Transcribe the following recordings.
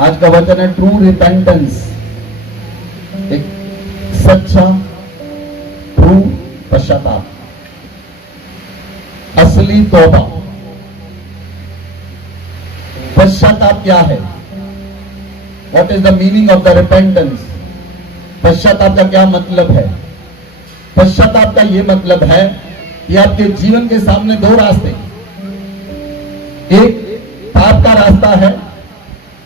आज का वचन है ट्रू रिपेंटेंस, एक सच्चा ट्रू पश्चाताप, असली तौबा। पश्चाताप क्या है? What is the meaning of the repentance? पश्चाताप का क्या मतलब है? पश्चाताप का यह मतलब है कि आपके जीवन के सामने दो रास्ते, एक पाप का रास्ता है,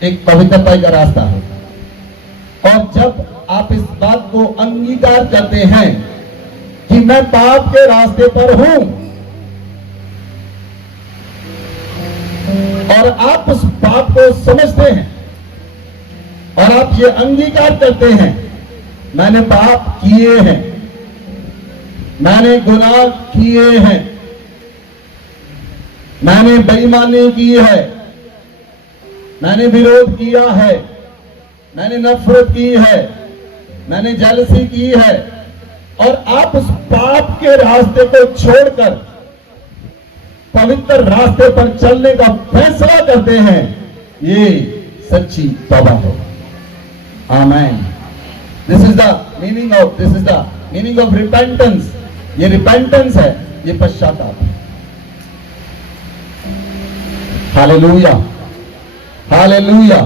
एक पवित्रता का रास्ता है। और जब आप इस बात को अंगीकार करते हैं कि मैं पाप के रास्ते पर हूं और आप उस पाप को समझते हैं और आप ये अंगीकार करते हैं, मैंने पाप किए हैं, मैंने गुनाह किए हैं, मैंने बेईमानी की है, मैंने विरोध किया है, मैंने नफरत की है, मैंने जेलसी की है, और आप उस पाप के रास्ते को छोड़कर पवित्र रास्ते पर चलने का फैसला करते हैं, ये सच्ची तौबा है। आमीन। This is the meaning of repentance. ये रिपेंटेंस है, ये पश्चाताप है। Hallelujah, hallelujah.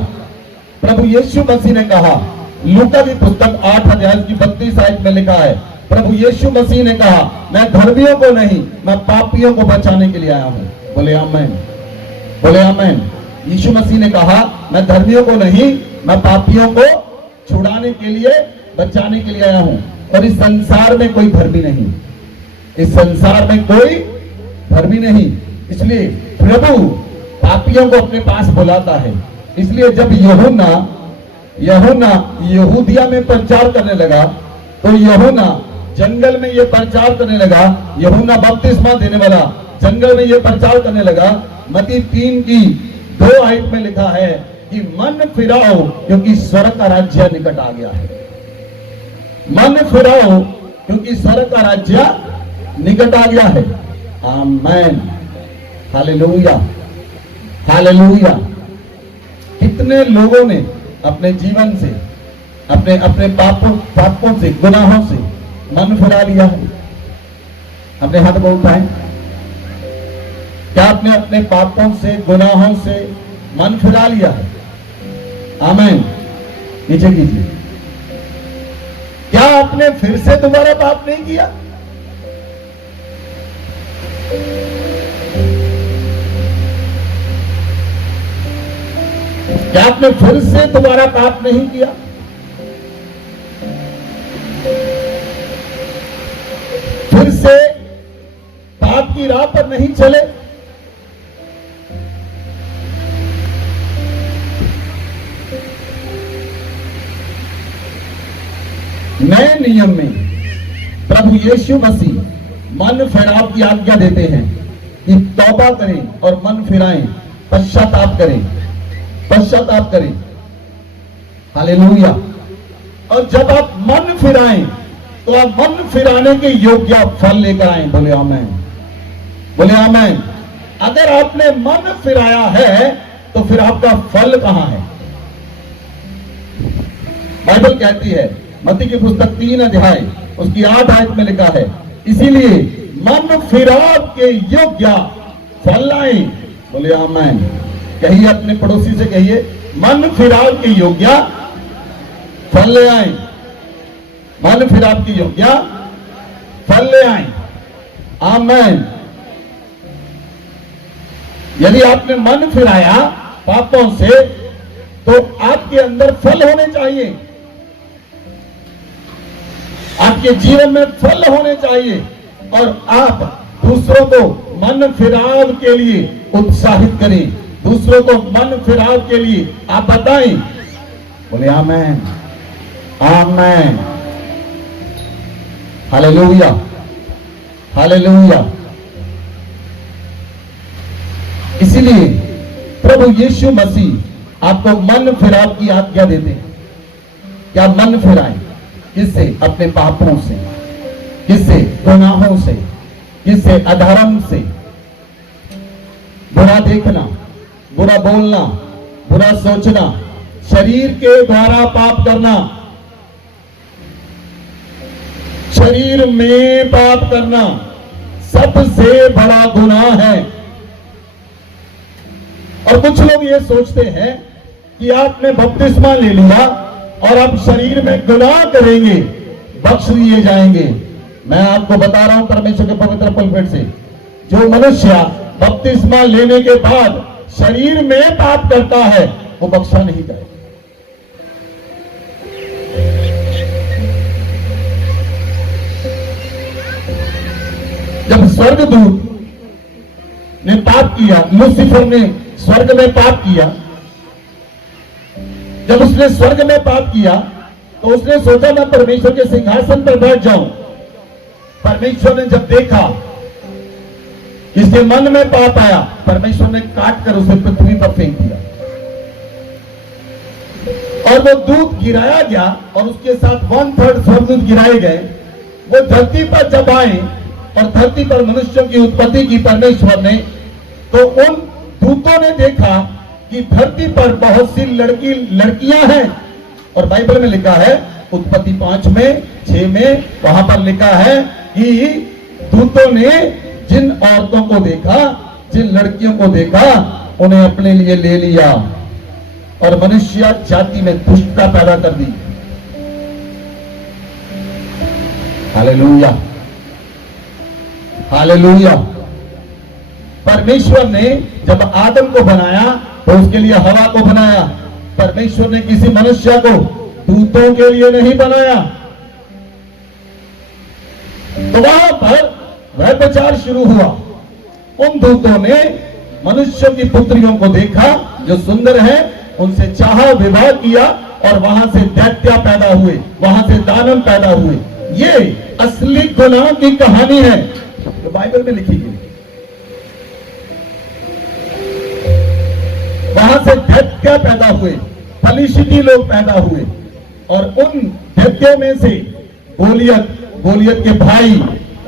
प्रभु यीशु मसीह ने कहा, लूका की पुस्तक 8 अध्याय की 32 आयत में लिखा है, प्रभु यीशु मसीह ने कहा, मैं धर्मियों को नहीं, मैं पापियों को बचाने के लिए आया हूं। बोले आमीन, बोले आमीन। यीशु मसीह ने कहा, मैं धर्मियों को नहीं, मैं पापियों को छुड़ाने के लिए, बचाने के लिए आया हूं। और इस संसार में कोई धर्मी नहीं, इस संसार में कोई धर्मी नहीं। इसलिए प्रभु पापियों को अपने पास बुलाता है। इसलिए जब यूहन्ना यहूदिया में प्रचार करने लगा, तो यूहन्ना जंगल में ये प्रचार करने लगा, यूहन्ना बपतिस्मा देने वाला जंगल में ये प्रचार करने लगा। मत्ती 3 की 2 आयत में लिखा है कि मन फिराओ क्योंकि स्वर्ग का राज्य निकट आ गया है। मन फिराओ क्योंकि स्वर्ग का राज्य निकट आ गया है। आमीन, हालेलुया, हालेलुया। कितने लोगों ने अपने जीवन से, अपने पापों से, गुनाहों से मन फिरा लिया है? अपने हाथ को उठाएं। क्या आपने अपने पापों से, गुनाहों से मन फिरा लिया है? आमीन, नीचे कीजिए। क्या आपने फिर से दोबारा पाप नहीं किया? क्या आपने फिर से दोबारा पाप नहीं किया? फिर से पाप की राह पर नहीं चले? नए नियम में प्रभु यीशु मसीह मन फिराव की आज्ञा देते हैं कि तौबा करें और मन फिराएं, पश्चाताप करें, पश्चाताप करें। हालेलुया। और जब आप मन फिराएं तो आप मन फिराने के योग्य फल लेकर आए। बोले आमीन, बोले आमीन। अगर आपने मन फिराया है तो फिर आपका फल कहां है? बाइबल कहती है, मत्ती की पुस्तक 3 अध्याय उसकी 8 आयत में लिखा है, इसीलिए मन फिराव के योग्य फल लाए। बोले आमीन। कहिए अपने पड़ोसी से, कहिए मन फिराव के योग्य फल ले आए। मन फिराव के योग्य फल ले आए। आमीन। यदि आपने मन फिराया पापों से तो आपके अंदर फल होने चाहिए, आपके जीवन में फल होने चाहिए, और आप दूसरों को मन फिराव के लिए उत्साहित करें, दूसरों को मन फिराव के लिए आप बताएं। बोले आमीन, आमीन, हालेलुया, हालेलुया। इसीलिए प्रभु यीशु मसीह आपको मन फिराव की आज्ञा देते हैं। क्या मन फिराएं? किससे? अपने पापों से। किससे? गुनाहों से। किससे? अधर्म से, बुरा देखना, बुरा बोलना, बुरा सोचना, शरीर के द्वारा पाप करना, शरीर में पाप करना सबसे बड़ा गुनाह है। और कुछ लोग ये सोचते हैं कि आपने बपतिस्मा ले लिया और अब शरीर में गुनाह करेंगे, बख्श दिए जाएंगे। मैं आपको बता रहा हूं परमेश्वर के पवित्र पुलपिट से, जो मनुष्य बपतिस्मा लेने के बाद शरीर में पाप करता है वो बख्शा नहीं जाएगा। जब स्वर्गदूत ने पाप किया, लूसीफर ने स्वर्ग में पाप किया, जब उसने स्वर्ग में पाप किया तो उसने सोचा मैं परमेश्वर के सिंहासन पर बैठ जाऊं। परमेश्वर ने जब देखा इसके मन में पाप आया, परमेश्वर ने काट कर उसे पृथ्वी पर फेंक दिया और वो दूत गिराया गया और उसके साथ 1/3 स्वर्गदूत गिराए गए। वो धरती पर जब आए और धरती पर मनुष्यों की उत्पत्ति की परमेश्वर ने, तो उन दूतों ने देखा कि धरती पर बहुत सी लड़कियां हैं। और बाइबल में लिखा है उत्पत्ति 5 में 6 में वहां पर लिखा है कि दूतों ने जिन औरतों को देखा, जिन लड़कियों को देखा, उन्हें अपने लिए ले लिया और मनुष्य जाति में दुष्टता पैदा कर दी। Hallelujah, hallelujah. परमेश्वर ने जब आदम को बनाया तो उसके लिए हवा को बनाया। परमेश्वर ने किसी मनुष्य को दूतों के लिए नहीं बनाया। तो वहां पर वह विचार शुरू हुआ। उन दूतों ने मनुष्य की पुत्रियों को देखा जो सुंदर है, उनसे चाहा, विवाह किया और वहां से दैत्य पैदा हुए, वहां से दानव पैदा हुए। ये असली गुनाह की कहानी है जो बाइबल में लिखी गई। वहां से दैत्य पैदा हुए, फलिस्ती लोग पैदा हुए और उन दैत्यों में से गोलियत के भाई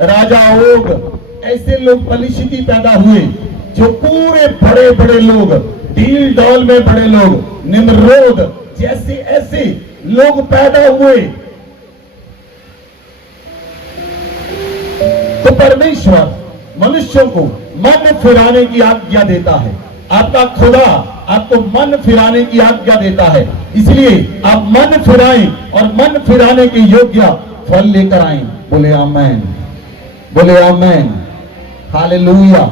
राजा ओग, ऐसे लोग फलिस्ती पैदा हुए जो पूरे बड़े बड़े लोग, डील डॉल में बड़े लोग, निम्रोद जैसे ऐसे लोग पैदा हुए। तो परमेश्वर मनुष्यों को मन फिराने की आज्ञा देता है। आपका खुदा आपको मन फिराने की आज्ञा देता है, इसलिए आप मन फिराएं और मन फिराने के योग्य फल लेकर आएं। बोले आमेन, बोले आमेन, हालेलुया।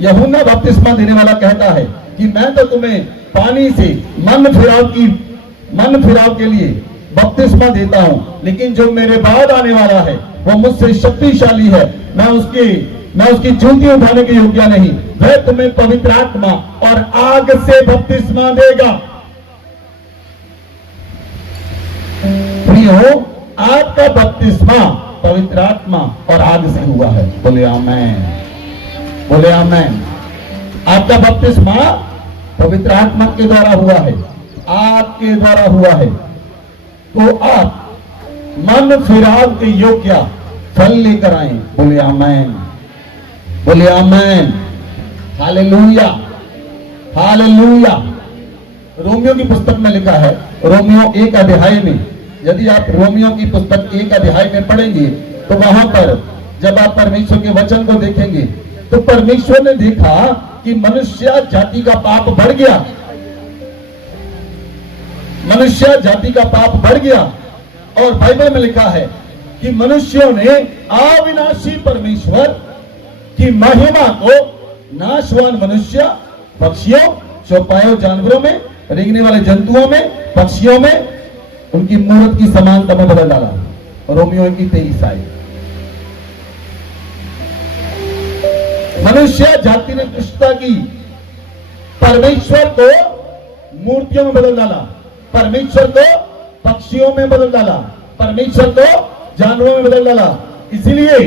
यूहन्ना बपतिस्मा देने वाला कहता है कि मैं तो तुम्हें पानी से मन फिराव के लिए बपतिस्मा देता हूं, लेकिन जो मेरे बाद आने वाला है वो मुझसे शक्तिशाली है, मैं उसकी जूती उठाने के योग्य नहीं। वह तुम्हें पवित्र आत्मा और आग से बपतिस्मा देगा। प्रियो, आपका बपतिस्मा पवित्र आत्मा और आग से हुआ है। बोले आमेन, बोले आमेन। आपका बपतिस्मा पवित्र आत्मा के द्वारा हुआ है, आपके द्वारा हुआ है। तो आप मन फिराव के योग्य फल लेकर आए। बोले आमेन, बोले आमेन, हालेलुया, हालेलुया। रोमियो की पुस्तक में लिखा है, रोमियो 1 अध्याय में, यदि आप रोमियो की पुस्तक 1 अध्याय में पढ़ेंगे तो वहां पर जब आप परमेश्वर के वचन को देखेंगे तो परमेश्वर ने देखा कि मनुष्य जाति का पाप बढ़ गया, मनुष्य जाति का पाप बढ़ गया। और बाइबल में लिखा है कि मनुष्यों ने अविनाशी परमेश्वर की महिमा को नाशवान मनुष्य, पक्षियों, चौपायों जानवरों में, रेंगने वाले जंतुओं में, पक्षियों में, उनकी मूर्त की समानता में बदल डाला। रोमियो 1:23 आए। मनुष्य जाति ने दुष्टता की, परमेश्वर को मूर्तियों में बदल डाला, परमेश्वर को पक्षियों में बदल डाला, परमेश्वर को जानवरों में बदल डाला। इसलिए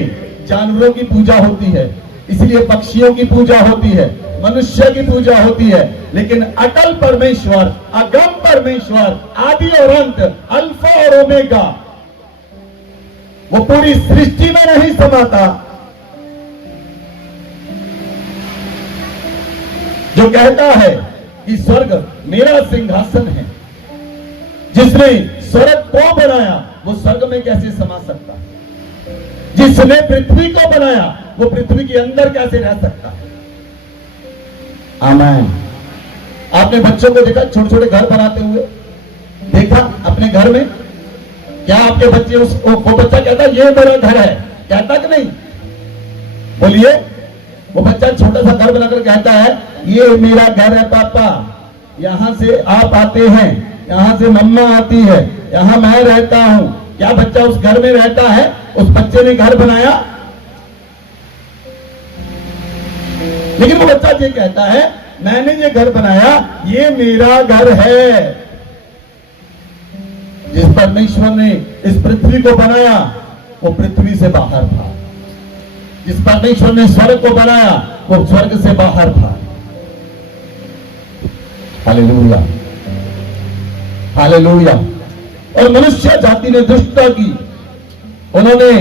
जानवरों की पूजा होती है, इसलिए पक्षियों की पूजा होती है, मनुष्य की पूजा होती है, लेकिन अटल परमेश्वर, अगम परमेश्वर, आदि और अंत, अल्फा और ओमेगा, वो पूरी सृष्टि में नहीं समाता। जो कहता है कि स्वर्ग मेरा सिंहासन है जिसने स्वर्ग को बनाया वो स्वर्ग में कैसे समा सकता है? जिसने पृथ्वी को बनाया वो पृथ्वी के अंदर कैसे रह सकता है? आमीन। आपने बच्चों को देखा छोटे छोटे घर बनाते हुए? देखा अपने घर में? क्या आपके बच्चे उसको वो बच्चा कहता ये मेरा घर है, कहता कि नहीं? बोलिए। वो बच्चा छोटा सा घर बनाकर कहता है ये मेरा घर है पापा, यहां से आप आते हैं, यहां से मम्मा आती है, यहां मैं रहता हूं। क्या बच्चा उस घर में रहता है? उस बच्चे ने घर बनाया? लेकिन वो बच्चा ये कहता है मैंने ये घर बनाया, ये मेरा घर है। जिस परमेश्वर ने इस पृथ्वी को बनाया वो पृथ्वी से बाहर था। जिस परमेश्वर ने स्वर्ग को बनाया वो स्वर्ग से बाहर था। Hallelujah, hallelujah. और मनुष्य जाति ने दुष्टता की, उन्होंने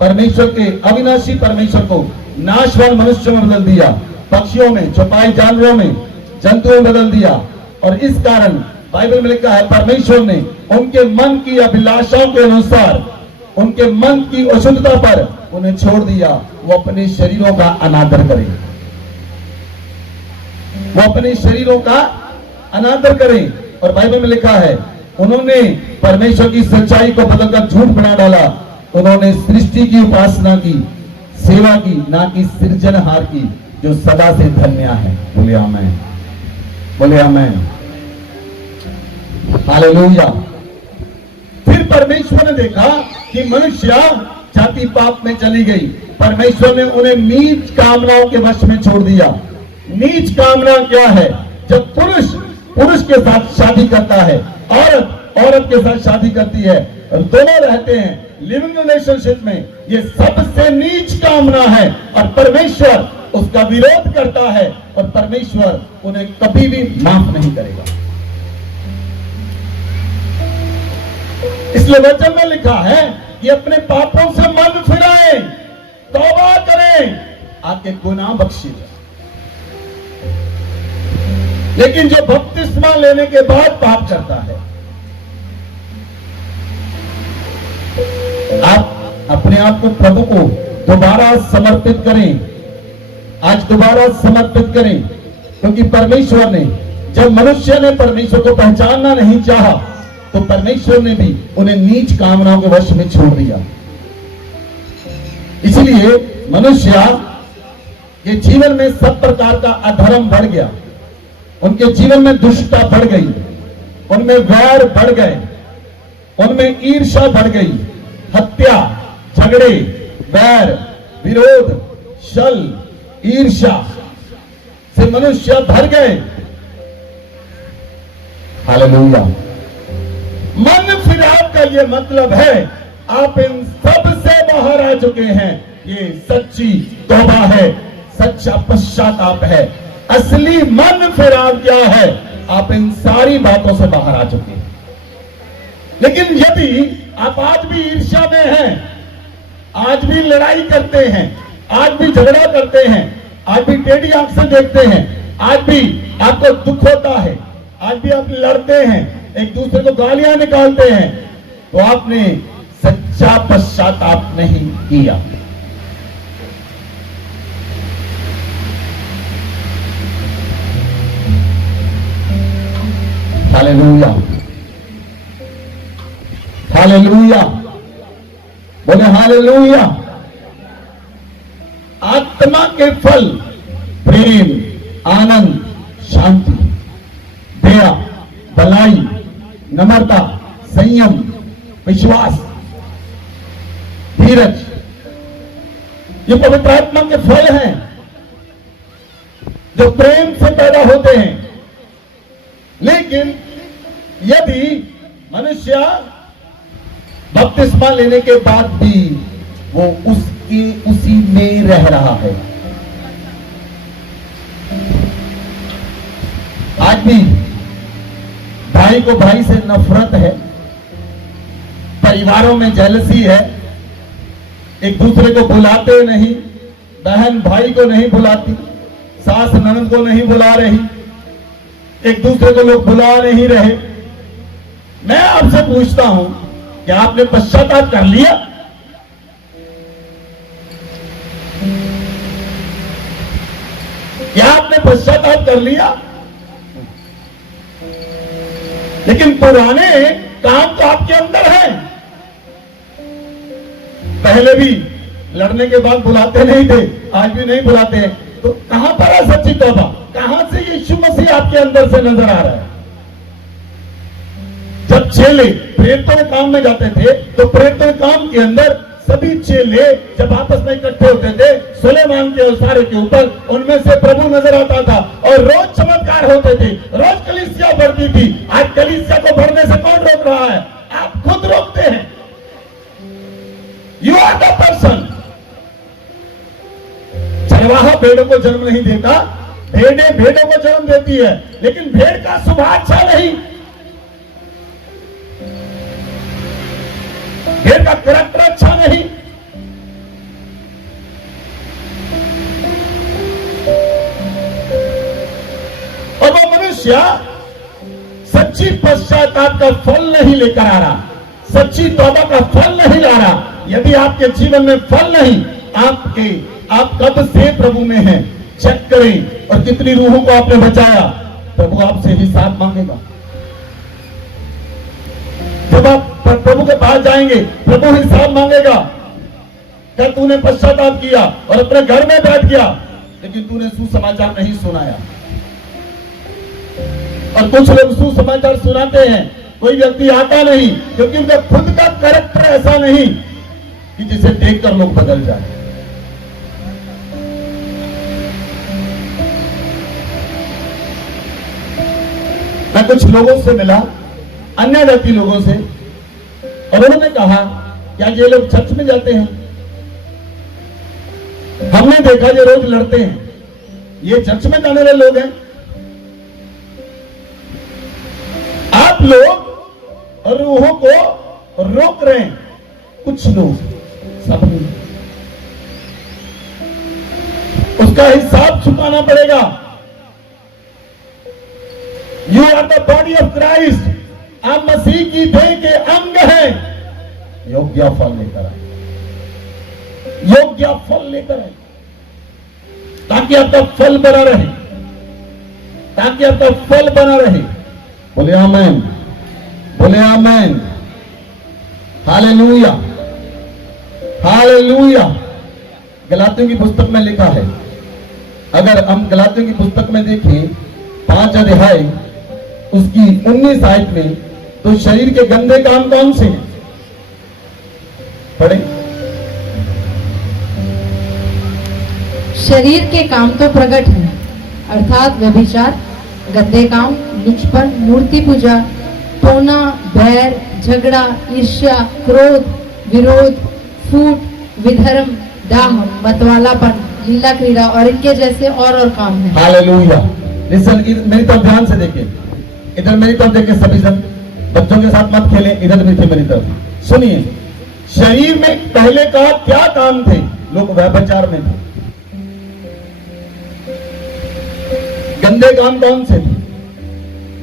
परमेश्वर के अविनाशी परमेश्वर को नाशवान मनुष्यों में बदल दिया, पक्षियों में, चौपाई जानवरों में, जंतुओं में बदल दिया। और इस कारण बाइबल में लिखा है परमेश्वर ने उनके मन की अभिलाषाओं के अनुसार, उनके मन की अशुद्धता पर उन्हें छोड़ दिया। वो अपने शरीरों का अनादर करें, वो अपने शरीरों का अनादर करें। और बाइबल में लिखा है उन्होंने परमेश्वर की सच्चाई को बदलकर झूठ बना डाला। उन्होंने सृष्टि की उपासना की, सेवा की, ना कि सृजनहार की जो सदा से धन्य है। बोले आमीन, बोले आमीन, हालेलुया। फिर परमेश्वर ने देखा कि मनुष्य जाति पाप में चली गई। परमेश्वर ने उन्हें नीच कामनाओं के वश में छोड़ दिया। नीच कामना क्या है? जब पुरुष पुरुष के साथ शादी करता है, औरत औरत के साथ शादी करती है, और दोनों रहते हैं लिविंग रिलेशनशिप में, ये सबसे नीच कामना है। और परमेश्वर उसका विरोध करता है और परमेश्वर उन्हें कभी भी माफ नहीं करेगा। इसलिए वचन में लिखा है कि अपने पापों से मन फिराएं, तौबा करें, आपके गुनाह बख्शे जाए। लेकिन जो बपतिस्मा लेने के बाद पाप करता है, आप अपने आप को प्रभु को दोबारा समर्पित करें। आज दोबारा समर्पित करें, क्योंकि परमेश्वर ने, जब मनुष्य ने परमेश्वर को पहचानना नहीं चाहा तो परमेश्वर ने भी उन्हें नीच कामनाओं के वश में छोड़ दिया। इसलिए मनुष्य के जीवन में सब प्रकार का अधर्म बढ़ गया, उनके जीवन में दुष्टता बढ़ गई, उनमें वैर बढ़ गए, उनमें ईर्ष्या बढ़ गई, हत्या, झगड़े, वैर, विरोध, छल, ईर्ष्या से मनुष्य भर गए। हालेलुया। मन फिराव का ये मतलब है आप इन सब से बाहर आ चुके हैं। ये सच्ची तौबा है, सच्चा पश्चाताप है। असली मन फिराव क्या है? आप इन सारी बातों से बाहर आ चुके हैं। लेकिन यदि आप आज भी ईर्ष्या में हैं, आज भी लड़ाई करते हैं, आज भी झगड़ा करते हैं, आज भी टेढ़ी आंख से देखते हैं, आज भी आपको दुख होता है, आज भी आप लड़ते हैं, एक दूसरे को गालियां निकालते हैं, तो आपने सच्चा पश्चाताप नहीं किया। हालेलुया, हालेलुया, बोले हालेलुया। आत्मा के फल प्रेम, आनंद, शांति, दया, भलाई, नम्रता, संयम, विश्वास, धीरज, ये पवित्र आत्मा के फल हैं जो प्रेम से पैदा होते हैं। लेकिन यदि मनुष्य बपतिस्मा लेने के बाद भी वो उसी में रह रहा है, आज भी भाई को भाई से नफरत है, परिवारों में जेलसी है, एक दूसरे को बुलाते नहीं, बहन भाई को नहीं बुलाती, सास ननद को नहीं बुला रही, एक दूसरे को लोग बुला नहीं रहे, मैं आपसे पूछता हूं कि आपने पश्चाताप कर लिया? क्या आपने पश्चाताप कर लिया? लेकिन पुराने काम तो आपके अंदर हैं। पहले भी लड़ने के बाद बुलाते नहीं थे, आज भी नहीं बुलाते हैं, तो कहां पर है सच्ची तौबा? कहां से यीशु मसीह आपके अंदर से नजर आ रहा है? जब चेले प्रेरितों के काम में जाते थे तो प्रेरितों के काम के अंदर सभी चेले जब आपस में इकट्ठे होते थे, सुलेमान के उसारे के ऊपर उनमें से प्रभु नजर आता था और रोज चमत्कार होते थे, रोज कलीसिया बढ़ती थी। आज कलीसिया को बढ़ने से कौन रोक रहा है? आप खुद रोकते हैं। You are the person. चरवाहा भेड़ों को जन्म नहीं देता, भेड़ें भेड़ों को जन्म देती है, लेकिन भेड़ का स्वभाव अच्छा नहीं, भेड़ का कैरेक्टर अच्छा नहीं। और वो मनुष्य सच्ची पश्चाताप का फल नहीं लेकर आ रहा, सच्ची तौबा का फल नहीं ला रहा। यदि आपके जीवन में फल नहीं, आप कब से प्रभु में हैं, चेक करें। और कितनी रूहों को आपने बचाया, प्रभु आपसे हिसाब मांगेगा। जब आप प्रभु के पास जाएंगे, प्रभु हिसाब मांगेगा। क्या तूने पश्चाताप किया और अपने घर में बैठ गया, लेकिन तूने सुसमाचार नहीं सुनाया? और कुछ लोग सुसमाचार सुनाते हैं, कोई व्यक्ति आता नहीं, क्योंकि उनका खुद का कैरेक्टर ऐसा नहीं कि जिसे देखकर लोग बदल जाए। मैं कुछ लोगों से मिला, अन्य जाति लोगों से, और उन्होंने कहा क्या ये लोग चर्च में जाते हैं? हमने देखा ये रोज लड़ते हैं, ये चर्च में जाने वाले लोग हैं। आप लोग रूहों को रोक रहे हैं, कुछ लोग, सब नहीं। उसका हिसाब चुकाना पड़ेगा। You are the body of Christ. आप मसीह की देह के अंग हैं। योग्य फल लेकर आए, योग्य फल लेकर आए, ताकि आपका फल बना रहे, ताकि आपका फल बना रहे। बोले आमेन, बोले आमेन, हालेलुया, हालेलुया। गलातियों की पुस्तक में लिखा है, अगर हम गलातियों की पुस्तक में देखें 5 अध्याय उसकी 19 आयत में, तो शरीर के गंदे काम कौन से हैं? पढ़े। शरीर के काम तो प्रकट है, अर्थात व्यभिचार, गंदे काम, लुचपन, मूर्ति पूजा, टोना, बैर, झगड़ा, ईर्ष्या, क्रोध, विरोध, फूट, विधर्म, दाह, मतवालापन, लीला क्रीड़ा और इनके जैसे और काम हैं। हालेलुया। लिसन, मेरी तरफ ध्यान से देखें, इधर मेरी तरफ देखें सभी जन। बच्चों के साथ मत खेलें, इधर देखिए मेरी तरफ। सुनिए, शरीर में पहले का क्या काम थे? लोग व्यभिचार में थे। गंदे काम कौन से थे?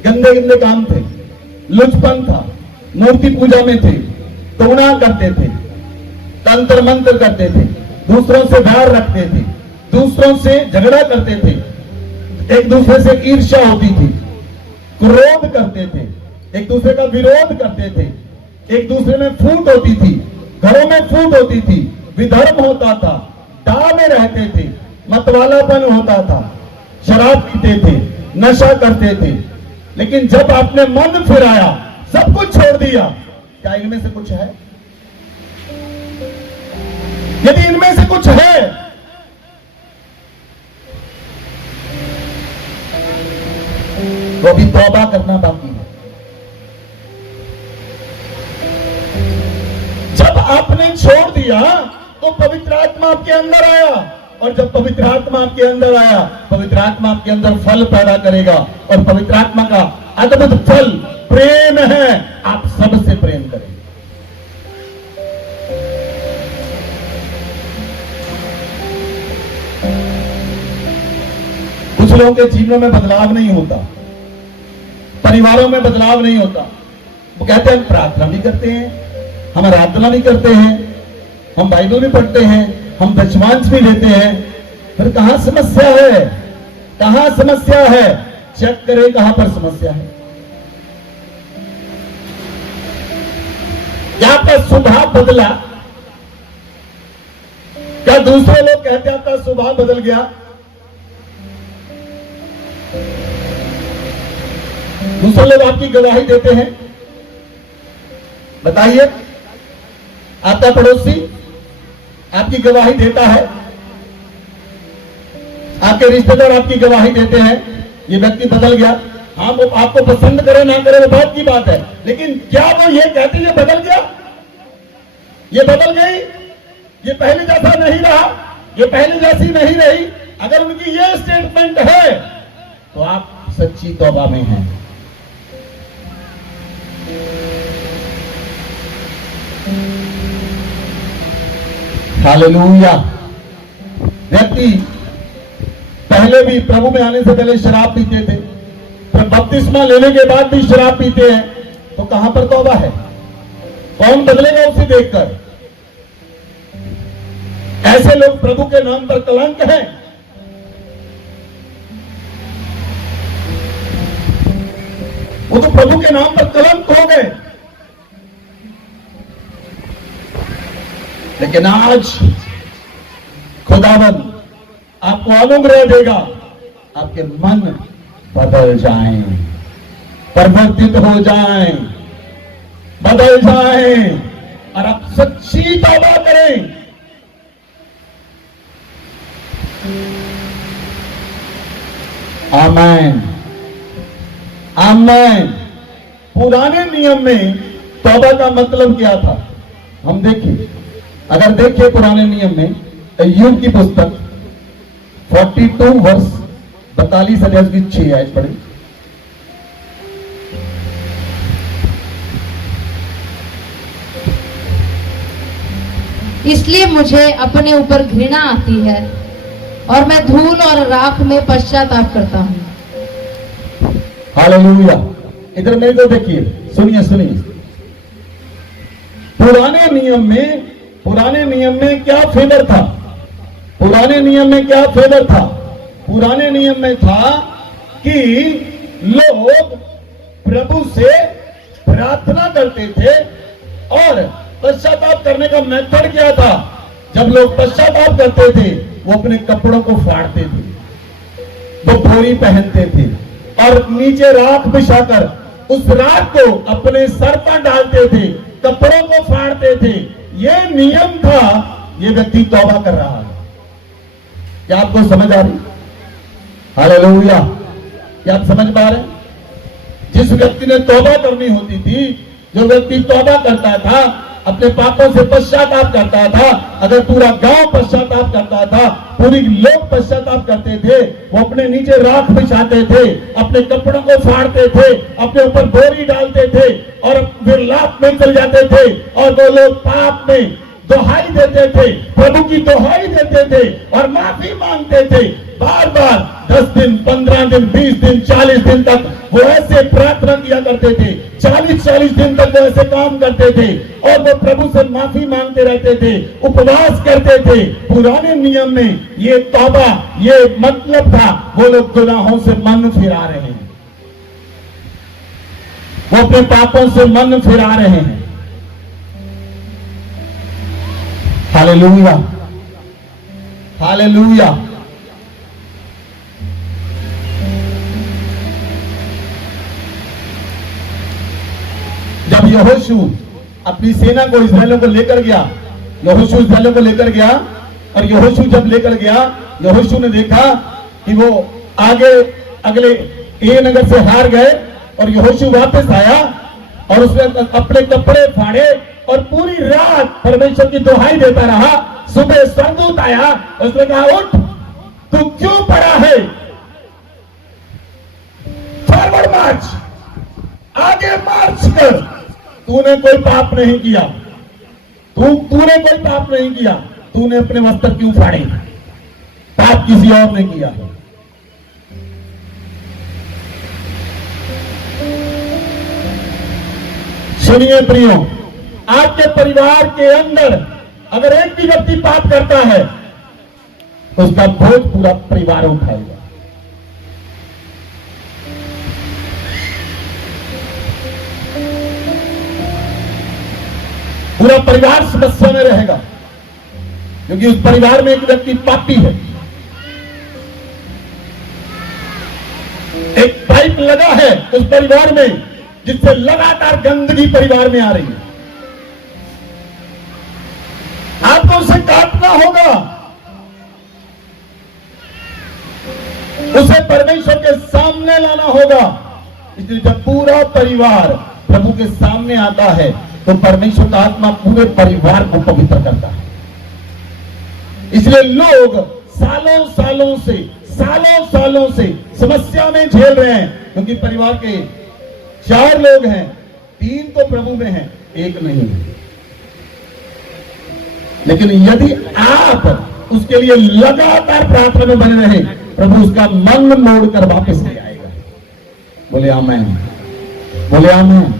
गंदे गंदे काम थे। लुचपन था, मूर्ति पूजा में थे, टोना करते थे, तंत्र मंत्र करते थे, दूसरों से बैर रखते थे, दूसरों से झगड़ा करते थे, एक दूसरे से ईर्ष्या होती थी, क्रोध करते थे, एक दूसरे का विरोध करते थे, एक दूसरे में फूट होती थी, घरों में फूट होती थी, विधर्म होता था, दाह में रहते थे, मतवालापन होता था, शराब पीते थे, नशा करते थे। लेकिन जब आपने मन फिराया, सब कुछ छोड़ दिया, क्या इनमें से कुछ है? यदि इनमें से कुछ है, तो अभी तौबा करना बाकी है। जब आपने छोड़ दिया तो पवित्र आत्मा आपके अंदर आया, और जब पवित्र आत्मा आपके अंदर आया, पवित्र आत्मा आपके अंदर फल पैदा करेगा, और पवित्र आत्मा का अद्भुत फल प्रेम है। आप सबसे प्रेम करें। कुछ लोगों के जीवनों में बदलाव नहीं होता, परिवारों में बदलाव नहीं होता, वो कहते हैं हम प्रार्थना भी करते हैं, हम आराधना भी करते हैं, हम बाइबल भी पढ़ते हैं, हम दशमांश भी लेते हैं, फिर कहां समस्या है? कहां समस्या है? चेक करें कहां पर समस्या है। क्या आपका स्वभाव बदला? क्या दूसरे लोग कहते हैं आपका स्वभाव बदल गया? दूसरे लोग आपकी गवाही देते हैं? बताइए, आपका पड़ोसी आपकी गवाही देता है, आपके रिश्तेदार आपकी गवाही देते हैं, ये व्यक्ति बदल गया। हाँ, वो आपको पसंद करे ना करे वो बात की बात है, लेकिन क्या वो ये कहते ये बदल गया, ये बदल गई, ये पहले जैसा नहीं रहा, ये पहले जैसी नहीं रही? अगर उनकी ये स्टेटमेंट है तो आप सच्ची तौबा में हैं। हालेलुया। व्यक्ति पहले भी प्रभु में आने से पहले शराब पीते थे, पर बपतिस्मा लेने के बाद भी शराब पीते हैं, तो कहां पर तौबा है? कौन बदलेगा उसे देखकर? ऐसे लोग प्रभु के नाम पर कलंक हैं। वो तो प्रभु के नाम पर कलंक हो गए। लेकिन आज खुदावन आपको अनुग्रह देगा, आपके मन बदल जाएं, परिवर्तित हो जाएं, बदल जाएं और आप सच्ची तौबा करें। आमीन, आमीन। पुराने नियम में तौबा का मतलब क्या था? हम देखिए, अगर देखिए पुराने नियम में अय्यूब की पुस्तक 42 वर्ष 42 अध्याय की 6 आयत पढ़े। इसलिए मुझे अपने ऊपर घृणा आती है और मैं धूल और राख में पश्चाताप करता हूं। हालेलुया। इधर मेरे को देखिए, सुनिए सुनिए। पुराने नियम में क्या फेवर था? पुराने नियम में क्या फेवर था? पुराने नियम में था कि लोग प्रभु से प्रार्थना करते थे और पश्चाताप करने का मेथड क्या था? जब लोग पश्चाताप करते थे वो अपने कपड़ों को फाड़ते थे, वो बोरी पहनते थे और नीचे राख बिछाकर उस राख को अपने सर पर डालते थे, कपड़ों को फाड़ते थे। ये नियम था। ये व्यक्ति तौबा कर रहा है। क्या आपको समझ आ रही? हालेलुया। क्या आप समझ पा रहे? जिस व्यक्ति ने तौबा करनी होती थी, जो व्यक्ति तौबा करता था, अपने पापों से पश्चाताप करता था, अगर पूरा गांव पश्चाताप करता था, पूरी लोग पश्चाताप करते थे, वो अपने नीचे राख बिछाते थे, अपने कपड़ों को फाड़ते थे, अपने ऊपर बोरी डालते थे और फिर लात में चल जाते थे और वो लोग पाप में दुहाई देते थे, प्रभु की दुहाई देते थे और माफी मांगते थे। बार बार 10 दिन, 15 दिन, 20 दिन, 40 दिन तक वो ऐसे प्रार्थना किया करते थे। 40 दिन तक वो ऐसे काम करते थे और वो प्रभु से माफी मांगते रहते थे, उपवास करते थे। पुराने नियम में ये तौबा, ये मतलब था वो लोग गुनाहों से मन फिरा रहे हैं, वो अपने पापों से मन फिरा रहे हैं। Hallelujah, hallelujah. जब यहोशू अपनी सेना को इस्राएलियों को लेकर गया, यहोशू इस्राएलियों को लेकर गया और यहोशू जब लेकर गया, यहोशू ने देखा कि वो आगे अगले ए नगर से हार गए और यहोशू वापस आया और उसने अपने कपड़े फाड़े और पूरी रात परमेश्वर की दुहाई देता रहा। सुबह स्वर्गदूत आया, उसने कहा उठ, तू क्यों पड़ा है? फॉरवर्ड मार्च, आगे मार्च कर। तूने कोई पाप नहीं किया, तूने कोई पाप नहीं किया, तूने अपने वस्त्र क्यों फाड़े? पाप किसी और ने किया है। सुनिए प्रियो, आपके परिवार के अंदर अगर एक भी व्यक्ति पाप करता है तो उसका बोझ पूरा परिवार उठाएगा। पूरा परिवार समस्या में रहेगा, क्योंकि उस परिवार में एक व्यक्ति पापी है। एक पाइप लगा है उस परिवार में जिससे लगातार गंदगी परिवार में आ रही है। आपको उसे काटना होगा, उसे परमेश्वर के सामने लाना होगा। इसलिए जब पूरा परिवार प्रभु के सामने आता है तो परमेश्वर का आत्मा पूरे परिवार को पवित्र करता है। इसलिए लोग सालों सालों से समस्या में झेल रहे हैं, क्योंकि परिवार के 4 लोग हैं, 3 तो प्रभु में हैं, 1 नहीं। लेकिन यदि आप उसके लिए लगातार प्रार्थना में बने रहे, प्रभु उसका मन मोड़कर वापस ले आएगा। बोले आमेन, बोले आमेन।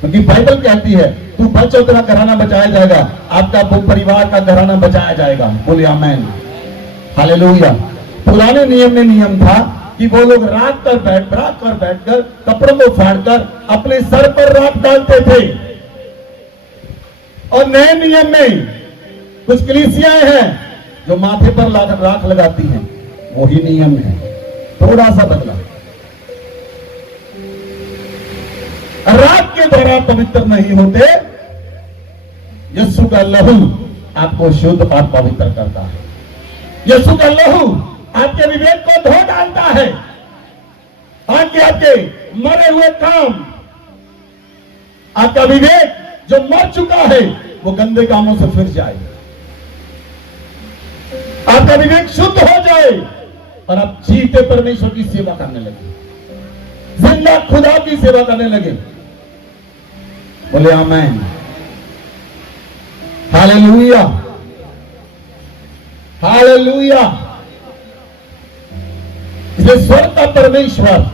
क्योंकि बाइबल कहती है तू बच और तेरा घराना बचाया जाएगा, आपका वो परिवार का घराना बचाया जाएगा। बोले आमेन, हालेलुया। पुराने नियम में नियम था कि वो लोग रात कर बैठकर कपड़ों को फाड़कर अपने सर पर राख डालते थे। और नए नियम में कुछ कलीसियाएं हैं जो माथे पर राख लगाती हैं, वही नियम है, थोड़ा सा बदला। राख के द्वारा पवित्र नहीं होते, यीशु का लहू आपको शुद्ध और पवित्र करता है। यीशु का लहू आपके विवेक को धो डालता है, आपके मरे हुए काम, आपका विवेक जो मर चुका है वो गंदे कामों से फिर जाए, आपका विवेक शुद्ध हो जाए और आप जीते परमेश्वर की सेवा करने लगे, जिंदा खुदा की सेवा करने लगे। बोले आमेन, हालेलुया, हालेलुया। इसलिए स्वर्ग का परमेश्वर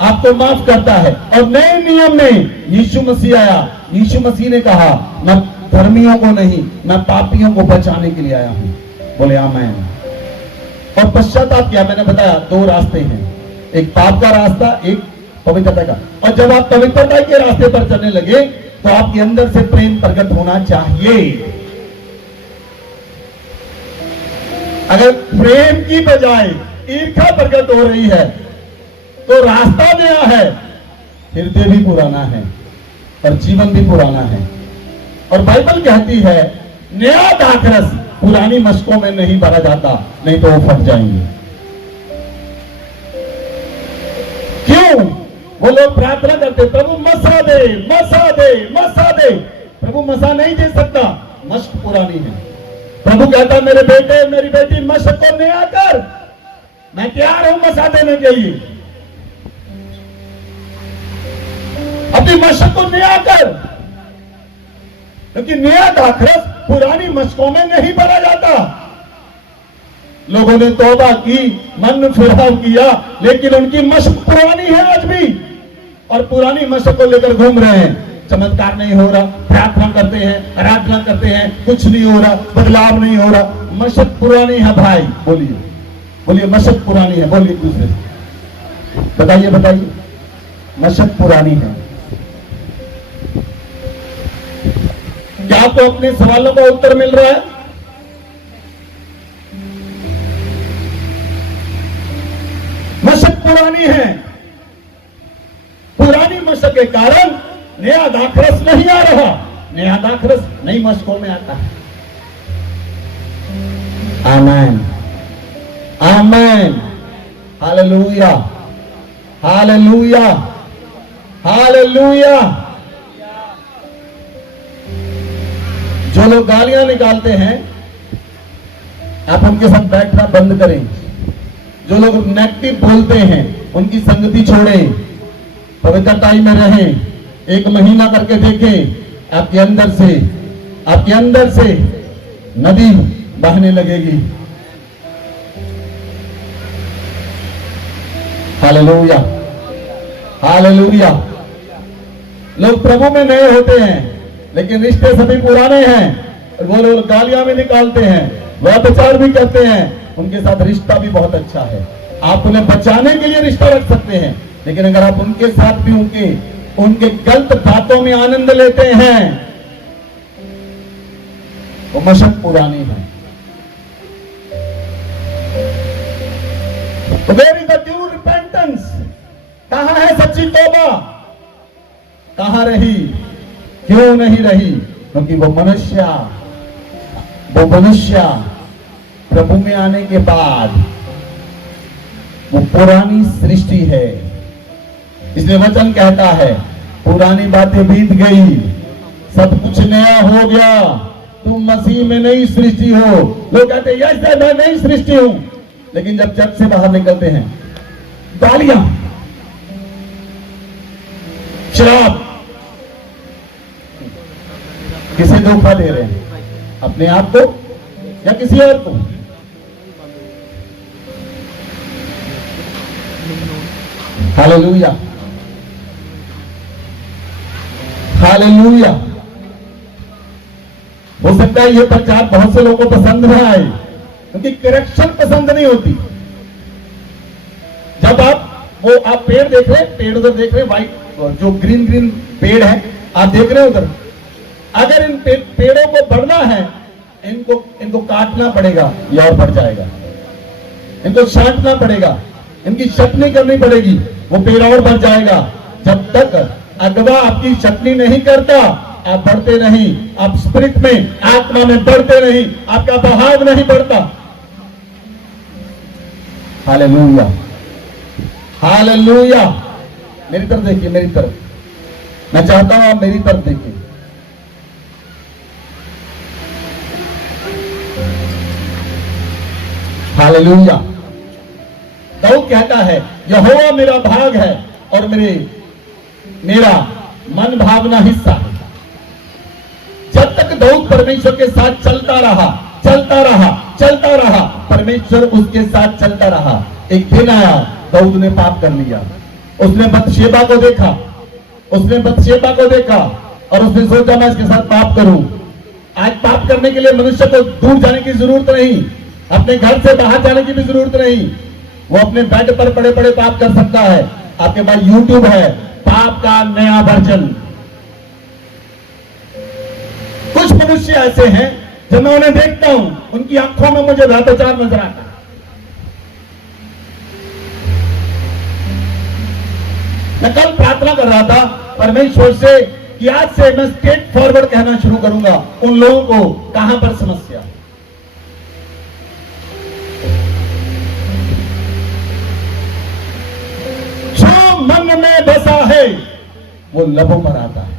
आपको माफ करता है। और नए नियम में यीशु मसीह आया, यीशु मसीह ने कहा मैं धर्मियों को नहीं, मैं पापियों को बचाने के लिए आया हूं। बोले आमेन। और पश्चाताप क्या, मैंने बताया 2 रास्ते हैं, एक पाप का रास्ता, एक पवित्रता का। और जब आप पवित्रता के रास्ते पर चलने लगे तो आपके अंदर से प्रेम प्रकट होना चाहिए। अगर प्रेम की बजाय ईर्ष्या प्रकट हो रही है तो रास्ता नया है, हृदय भी पुराना है और जीवन भी पुराना है। और बाइबल कहती है नया दाखरस पुरानी मशकों में नहीं भरा जाता, नहीं तो वो फट जाएंगे। क्यों? वो लोग प्रार्थना करते प्रभु मसा दे, मसा दे, मसा दे। प्रभु मसा नहीं दे सकता, मशक पुरानी है। प्रभु कहता मेरे बेटे मेरी बेटी मशक को नया कर, मैं तैयार हूं मसा देने के लिए। अपनी मशक को नया कर, क्योंकि नया दाखरस पुरानी मशकों में नहीं भरा जाता। लोगों ने तौबा की, मन फिराव किया, लेकिन उनकी मशक पुरानी है आज भी, और पुरानी मशक को लेकर घूम रहे हैं। चमत्कार नहीं हो रहा, प्रार्थना करते हैं, आराधना करते हैं, कुछ नहीं हो रहा, बदलाव नहीं हो रहा। मशक पुरानी है भाई, बोलिए बोलिए, मशक पुरानी है। बोलिए दूसरे से बताइए, बताइए, मशक पुरानी है। क्या आपको अपने सवालों का उत्तर मिल रहा है? मशक पुरानी है, पुरानी मशक के कारण नया दाखरस नहीं आ रहा। नया दाखरस नई मशकों में आता है। आमेन, आमेन, हालेलुया, हालेलुया, हालेलुया। जो लोग गालियां निकालते हैं आप उनके साथ बैठना बंद करें। जो लोग नेगेटिव बोलते हैं उनकी संगति छोड़ें, पवित्रताई में रहें। 1 महीना करके देखें, आपके अंदर से नदी बहने लगेगी। Hallelujah, hallelujah. लोग प्रभु में नए होते हैं लेकिन रिश्ते सभी पुराने हैं। वो लोग गालियां भी निकालते हैं, व्यभिचार भी करते हैं, उनके साथ रिश्ता भी बहुत अच्छा है। आप उन्हें बचाने के लिए रिश्ता रख सकते हैं, लेकिन अगर आप उनके साथ भी उनके गलत बातों में आनंद लेते हैं वो मशक पुरानी है। तो where is the due repentance? कहां है सच्ची तौबा? कहां रही? क्यों नहीं रही? क्योंकि वो मनुष्य प्रभु में आने के बाद वो पुरानी सृष्टि है। इसलिए वचन कहता है पुरानी बातें बीत गई, सब कुछ नया हो गया, तुम मसीह में नई सृष्टि हो। लोग कहते हैं यस मैं नई सृष्टि हूं, लेकिन जब चर्च से बाहर निकलते हैं गालियां, शराब, किसे धोखा दे रहे हैं? अपने आप को या किसी और को? Hallelujah, hallelujah. हो सकता है ये प्रचार बहुत से लोगों को पसंद ना आए, क्योंकि करेक्शन पसंद नहीं होती। जब आप पेड़ देख रहे, पेड़ उधर देख रहे, व्हाइट जो ग्रीन पेड़ है आप देख रहे हो उधर, अगर इन पेड़ों को बढ़ना है इनको काटना पड़ेगा या और बढ़ जाएगा, इनको छांटना पड़ेगा, इनकी छटनी करनी पड़ेगी, वो पेड़ और बढ़ जाएगा। जब तक अगवा आपकी छटनी नहीं करता आप बढ़ते नहीं, आप स्पिरिट में आत्मा में बढ़ते नहीं, आपका बहाव नहीं बढ़ता। Hallelujah, hallelujah. मेरी तरफ देखिए, मेरी तरफ। मैं चाहता हूं आप मेरी तरफ देखिए। हालेलुया। दाऊद कहता है यहोवा मेरा भाग है और मेरा मन भावना हिस्सा है। जब तक दाऊद परमेश्वर के साथ चलता रहा, परमेश्वर उसके साथ चलता रहा। एक दिन आया, दाऊद ने पाप कर लिया। उसने बतशेबा को देखा और उसने सोचा मैं इसके साथ पाप करूं। आज पाप करने के लिए मनुष्य को दूर जाने की जरूरत नहीं, अपने घर से बाहर जाने की भी जरूरत नहीं। वो अपने बेड पर पड़े पड़े पाप कर सकता है। आपके पास यूट्यूब है, पाप का नया वर्जन। कुछ मनुष्य ऐसे हैं जब मैं उन्हें देखता हूं उनकी आंखों में मुझे व्यभिचार नजर आता है। मैं कल प्रार्थना कर रहा था परमेश्वर से कि आज से मैं स्ट्रेट फॉरवर्ड कहना शुरू करूंगा उन लोगों को कहां पर समस्या। जो मन में बसा है वो लबों पर आता है।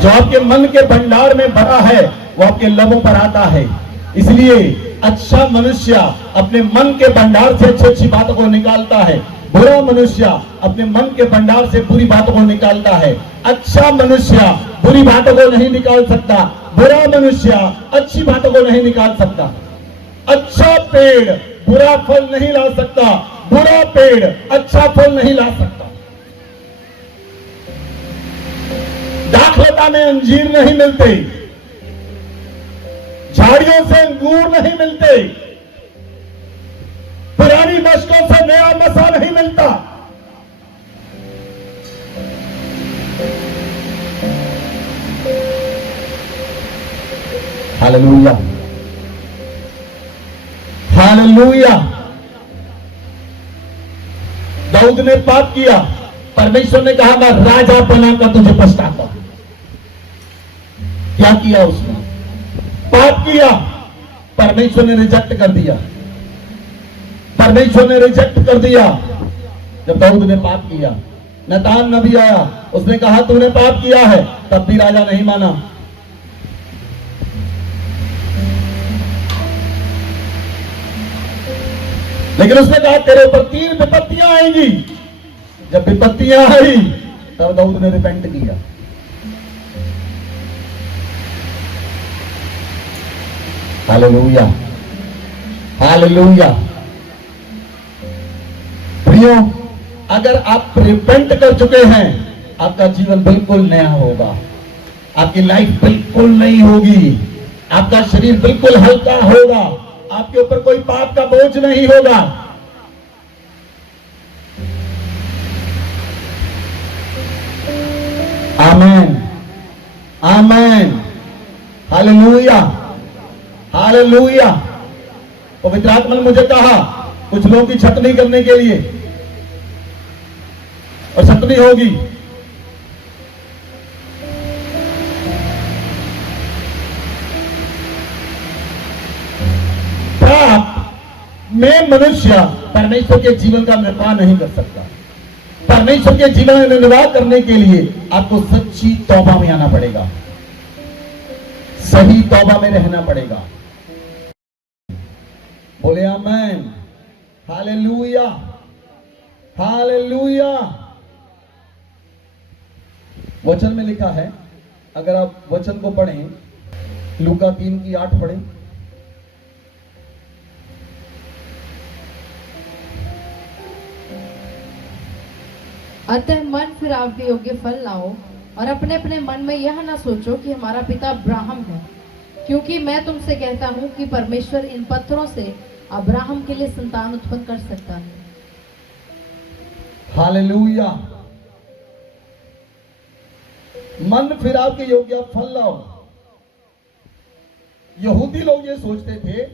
जो आपके मन के भंडार में भरा है वो आपके लबों पर आता है। इसलिए अच्छा मनुष्य अपने मन के भंडार से अच्छी अच्छी बातों को निकालता है, बुरा मनुष्य अपने मन के भंडार से बुरी बातों को निकालता है। अच्छा मनुष्य बुरी बातों को नहीं निकाल सकता, बुरा मनुष्य अच्छी बातों को नहीं निकाल सकता। अच्छा पेड़ बुरा फल नहीं ला सकता, बुरा पेड़ अच्छा फल नहीं ला सकता। दाखलता में अंजीर नहीं मिलते, झाड़ियों से अंगूर नहीं मिलते, पुरानी मशकों से नया मसा नहीं मिलता। Hallelujah, hallelujah. दाऊद ने पाप किया, परमेश्वर ने कहा मैं राजा बनाकर तुझे पछताता हूं। क्या किया उसने? पाप किया, परमेश्वर ने रिजेक्ट कर दिया, परमेश्वर ने रिजेक्ट कर दिया। जब दाऊद ने पाप किया, नतान नबी आया, उसने कहा तूने पाप किया है, तब भी राजा नहीं माना। लेकिन उसने कहा तेरे ऊपर 3 विपत्तियां आएंगी। जब विपत्तियां आई तब दाऊद ने रिपेंट किया। Hallelujah, hallelujah. प्रियो, अगर आप रिपेंट कर चुके हैं, आपका जीवन बिल्कुल नया होगा, आपकी लाइफ बिल्कुल नई होगी, आपका शरीर बिल्कुल हल्का होगा, आपके ऊपर कोई पाप का बोझ नहीं होगा। आमेन, आमेन, हालेलुया, हालेलुया। पवित्र आत्मा ने मुझे कहा कुछ लोगों की छटनी करने के लिए, और छटनी होगी। पाप में मनुष्य परमेश्वर के जीवन का निर्वाह नहीं कर सकता। परमेश्वर के जीवन में निर्वाह करने के लिए आपको सच्ची तौबा में आना पड़ेगा, सही तौबा में रहना पड़ेगा। बोले आमेन, हालेलुया, हालेलुया। वचन में लिखा है, अगर आप वचन को पढ़ें, लूका 3:8 पढ़ें। अतः मन फिराव के योग्य फल लाओ, और अपने अपने मन में यह न सोचो कि हमारा पिता अब्राहम है, क्योंकि मैं तुमसे कहता हूं कि परमेश्वर इन पत्थरों से अब्राहम के लिए संतान उत्पन्न कर सकता है। हालेलुया। मन फिराव के योग्य फल लाओ। यहूदी लोग ये सोचते थे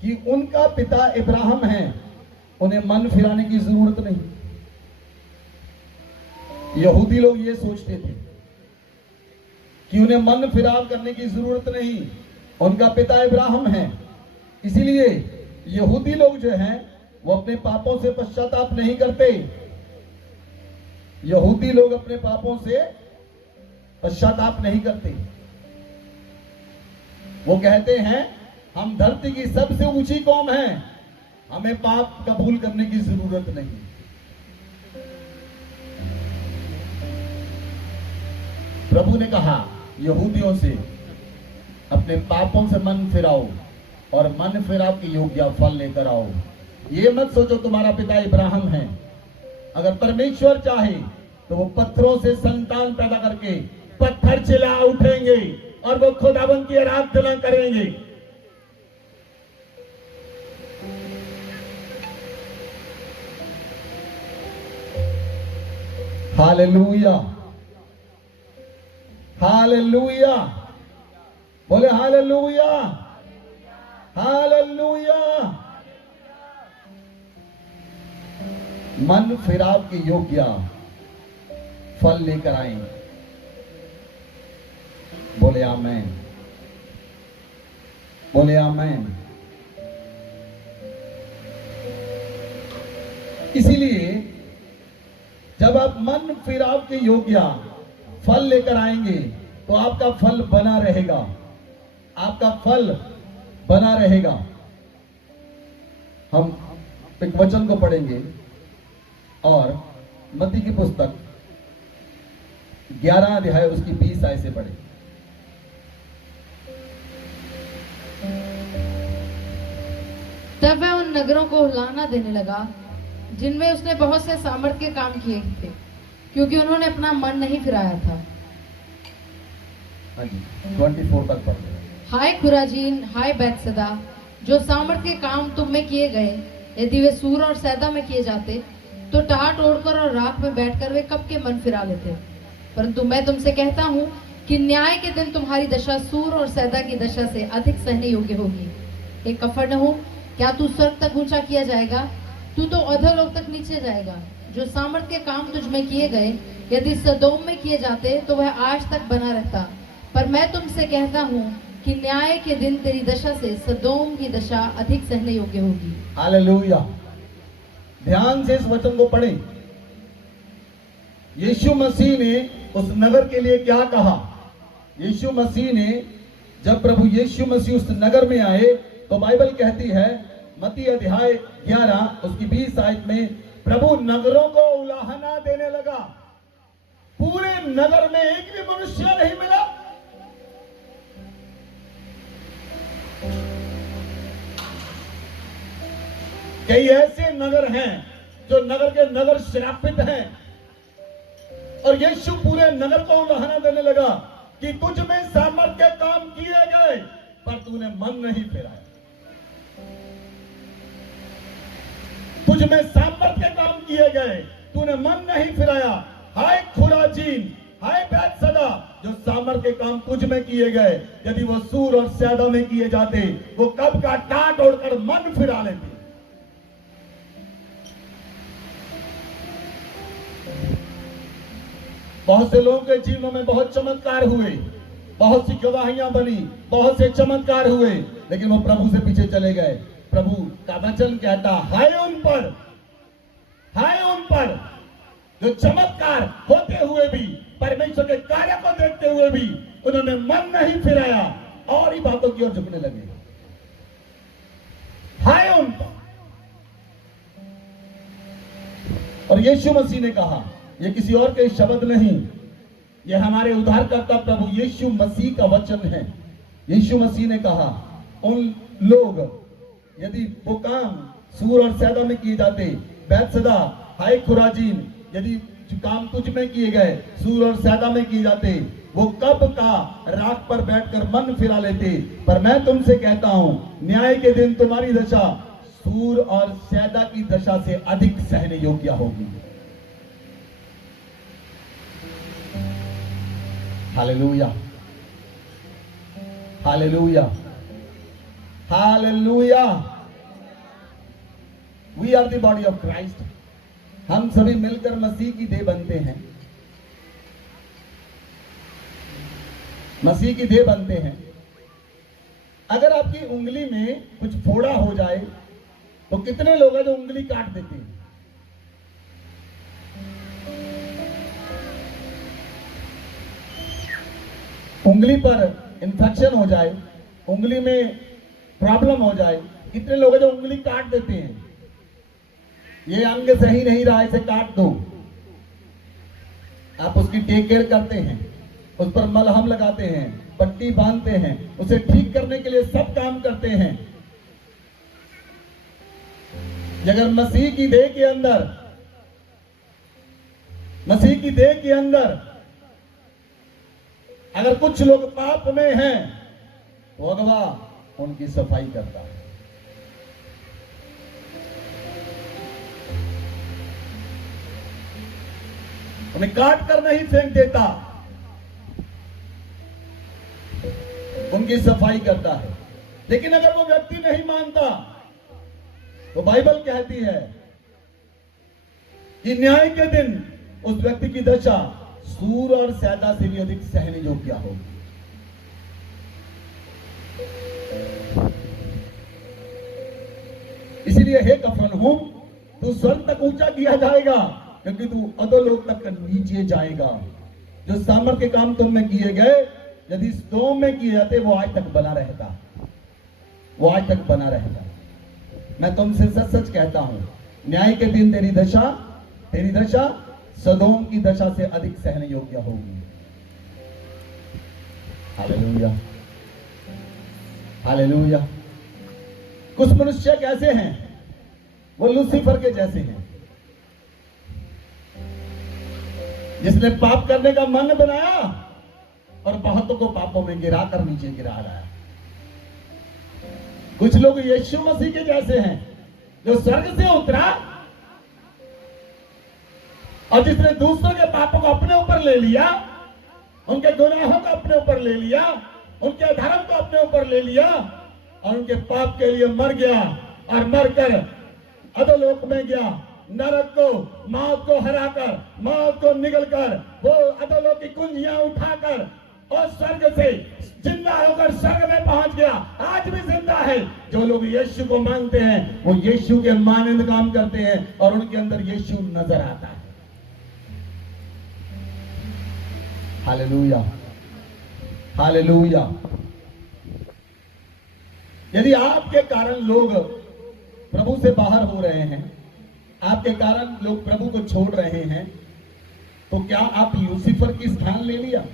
कि उनका पिता इब्राहिम है, उन्हें मन फिराने की जरूरत नहीं। यहूदी लोग ये सोचते थे कि उन्हें मन फिराव करने की जरूरत नहीं, उनका पिता इब्राहिम है। इसीलिए यहूदी लोग जो हैं वो अपने पापों से पश्चाताप नहीं करते। यहूदी लोग अपने पापों से पश्चाताप नहीं करते। वो कहते हैं हम धरती की सबसे ऊंची कौम हैं, हमें पाप कबूल करने की जरूरत नहीं। प्रभु ने कहा यहूदियों से अपने पापों से मन फिराओ और मन फिराव के योग्य फल लेकर आओ। ये मत सोचो तुम्हारा पिता इब्राहिम है। अगर परमेश्वर चाहे तो वो पत्थरों से संतान पैदा करके पत्थर चिल्ला उठेंगे और वो खुदावंद की आराधना करेंगे। हालेलुया, हालेलुया, बोले हालेलुया, हालेलुया। मन फिराव के योग्य फल लेकर आए। बोले आमेन, बोले आमेन। इसीलिए जब आप मन फिराव के योग्य फल लेकर आएंगे तो आपका फल बना रहेगा, आपका फल बना रहेगा। हम एक वचन को पढ़ेंगे और मत्ती की पुस्तक 11 अध्याय उसकी 20 आयत से पढ़ें। तब वह उन नगरों को उलाहना देने लगा जिनमें उसने बहुत से सामर्थ के काम किए थे, क्योंकि उन्होंने अपना मन नहीं फिराया था। हाँ जी, 24 तक पढ़ लें। हाय खुराजीन, हाय बैतसैदा, जो सामर्थ के काम तुम में किए गए, यदि वे सूर और सैदा में किए जाते तो टाट ओढ़कर और राख में बैठकर वे कब के मन फिरा लेते। परंतु मैं तुमसे कहता हूँ कि न्याय के दिन तुम्हारी दशा सूर और सैदा की दशा से अधिक सहने योग्य होगी। हे कफरनहूम, क्या तू स्वर्ग तक ऊंचा किया जाएगा? तू तो अधोलोक तक नीचे जाएगा। जो सामर्थ के काम तुझ में किए गए यदि सदोम में किए जाते तो वह आज तक बना रहता। पर मैं तुमसे कहता हूँ कि न्याय के दिन तेरी दशा से सदोम की दशा अधिक सहने योग्य होगी। हालेलुया। ध्यान से इस वचन को पढ़ें। यीशु मसीह ने उस नगर के लिए क्या कहा? यीशु मसीह ने, जब प्रभु यीशु मसीह उस नगर में आए तो बाइबल कहती है मत्ती अध्याय 11 उसकी 20 आयत में, प्रभु नगरों को उलाहना देने लगा। पूरे नगर में एक भी मनुष्य नहीं मिला। कई ऐसे नगर हैं जो नगर के नगर श्रापित हैं। और यीशु पूरे नगर को उलाहना देने लगा कि तुझ में सामर्थ के काम किए गए, पर तूने मन नहीं फिराया। तुझ में सामर्थ के काम किए गए, तूने मन नहीं फिराया। हाय खुराजीन, हाय बैतसैदा, जो सामर्थ के काम तुझ में किए गए, यदि वो सूर और सैदा में किए जाते, वो कब का टाट ओढ़कर मन फिरा लेते। बहुत से लोगों के जीवनों में बहुत चमत्कार हुए, बहुत सी गवाहियां बनी, बहुत से चमत्कार हुए, लेकिन वो प्रभु से पीछे चले गए। प्रभु का वचन कहता, हाय उन पर, हाय उन पर जो चमत्कार होते हुए भी, परमेश्वर के कार्य को देखते हुए भी उन्होंने मन नहीं फिराया और ही बातों की ओर झुकने लगे। हाय उन पर। और यीशु मसीह ने कहा, ये किसी और के शब्द नहीं, ये हमारे उद्धारकर्ता प्रभु यीशु मसीह का वचन है। यीशु मसीह ने कहा, उन लोग यदि वो काम सूर और सैदा में किए जाते, बैतसैदा, हाय खुराजीन, यदि जो काम तुझ में किए गए सूर और सैदा में किए जाते, वो कब का राख पर बैठकर मन फिरा लेते। पर मैं तुमसे कहता हूं, न्याय के दिन तुम्हारी दशा सूर और सैदा की दशा से अधिक सहने योग्य होगी। Hallelujah, hallelujah, hallelujah. We are the body of Christ. हम सभी मिलकर मसीह की देह बनते हैं, मसीह की देह बनते हैं। अगर आपकी उंगली में कुछ फोड़ा हो जाए तो कितने लोग हैं जो उंगली काट देते हैं? उंगली पर इंफेक्शन हो जाए, उंगली में प्रॉब्लम हो जाए, कितने लोग हैं जो उंगली काट देते हैं? ये अंग सही नहीं रहा, इसे काट दो। आप उसकी टेक केयर करते हैं, उस पर मलहम लगाते हैं, पट्टी बांधते हैं, उसे ठीक करने के लिए सब काम करते हैं। अगर मसीह की देह के अंदर, मसीह की देह के अंदर अगर कुछ लोग पाप में हैं, तो अगवा उनकी सफाई करता है। उन्हें काट कर नहीं फेंक देता, उनकी सफाई करता है। लेकिन अगर वो व्यक्ति नहीं मानता, तो बाइबल कहती है कि न्याय के दिन उस व्यक्ति की दशा सूर और सैदा से भी अधिक सहने योग्य होगी। इसीलिए हे कफरनहूम, तू स्वर्ग तक ऊंचा किया जाएगा, क्योंकि तू अधोलोक तक नीचे जाएगा। जो सामर्थ के काम तुम में किए गए, यदि सदोम में किए जाते, वो आज तक बना रहता, वो आज तक बना रहता। मैं तुमसे सच सच कहता हूं, न्याय के दिन तेरी दशा सदोम की दशा से अधिक सहने योग्य होगी। Hallelujah, hallelujah. कुछ मनुष्य कैसे हैं, वो लूसीफर के जैसे हैं, जिसने पाप करने का मन बनाया और बहुतों को पापों में गिरा कर नीचे गिरा रहा है। कुछ लोग यीशु मसीह के जैसे हैं, जो स्वर्ग से उतरा और जिसने दूसरों के पापों को अपने ऊपर ले लिया, उनके गुनाहों को अपने ऊपर ले लिया, उनके धर्म को अपने ऊपर ले लिया और उनके पाप के लिए मर गया और मरकर अधोलोक में गया, नरक को, मौत को हराकर, मौत को निगलकर, वो अधोलोक की कुंजियां उठाकर और स्वर्ग से जिंदा होकर स्वर्ग में पहुंच गया। आज भी जिंदा है। जो लोग यीशु को मानते हैं, वो यीशु के मानंद काम करते हैं और उनके अंदर यीशु नजर आता है। Hallelujah, hallelujah. यदि आपके कारण लोग प्रभु से बाहर हो रहे हैं, आपके कारण लोग प्रभु को छोड़ रहे हैं, तो क्या आप लूसीफर की स्थान ले लिया?